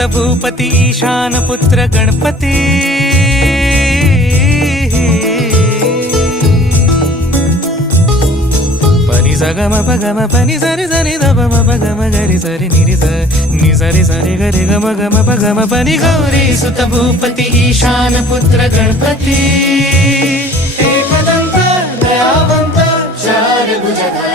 सुत भूपती ईशान पुत्र गणपती पनी सगम पगम पनी सरि सरि दम पगम गरि सरि निरि नि सरि सरि गरि गम गम पगम पनी गौरी सुत भूपती ईशान पुत्र गणपती एकदंत दयावंत चार भुजधारी